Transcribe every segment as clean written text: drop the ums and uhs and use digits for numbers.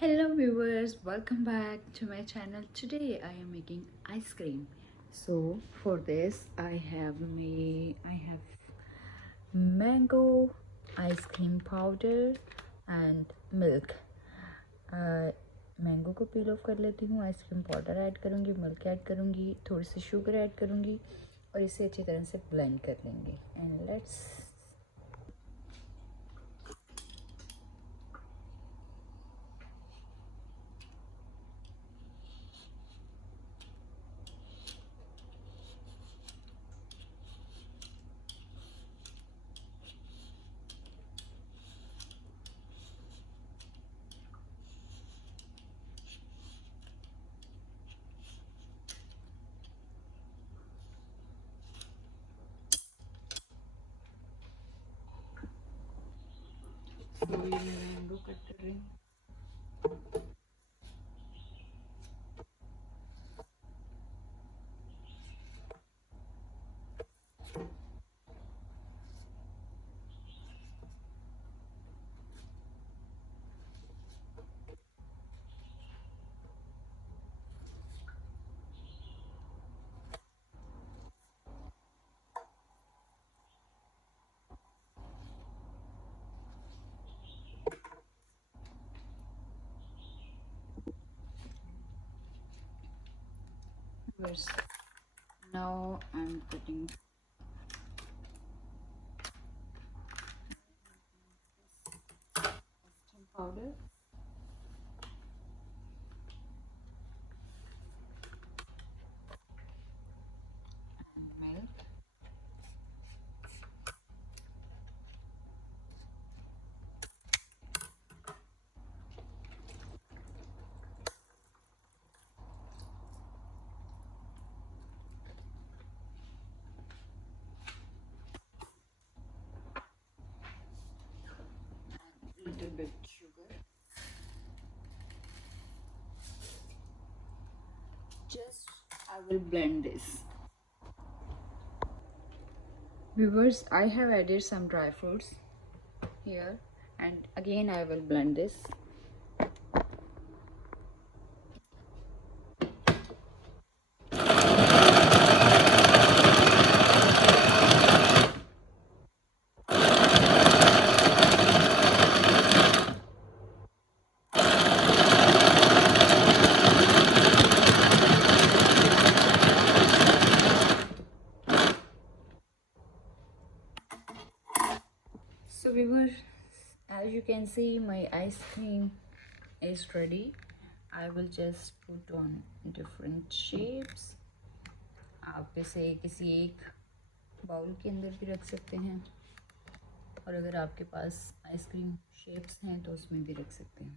Hello viewers, welcome back to my channel. Today I am making ice cream. So for this I have mango ice cream powder and milk. Mango को पील of कर लेती हूँ, ice cream powder add करूँगी, milk add करूँगी, थोड़ी सी sugar add करूँगी और इसे अच्छी तरह से ब्लेंड कर लेंगे. And let's slowly mango cut कर रही हूँ. Yes. Now I'm putting custard powder and milk. Little bit sugar. Just I will blend this. Viewers, I have added some dry fruits here and again I will blend this. So viewers, as you can see, my ice cream is ready. I will just put on different shapes. आप इसे किसी एक bowl के अंदर भी रख सकते हैं और अगर आपके पास आइसक्रीम शेप्स हैं तो उसमें भी रख सकते हैं.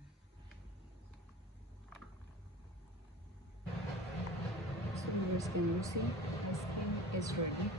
So viewers, can you see, ice cream is ready.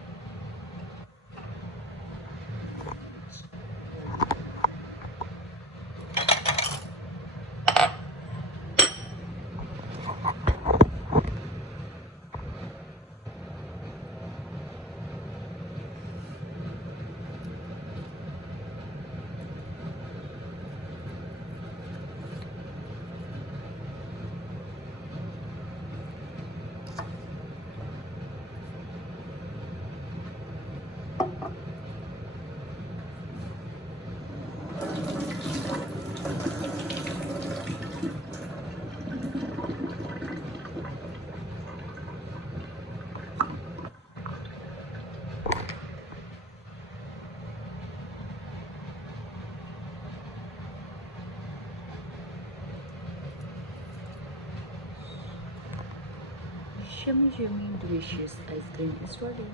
Yummy, yummy, delicious ice cream is ready.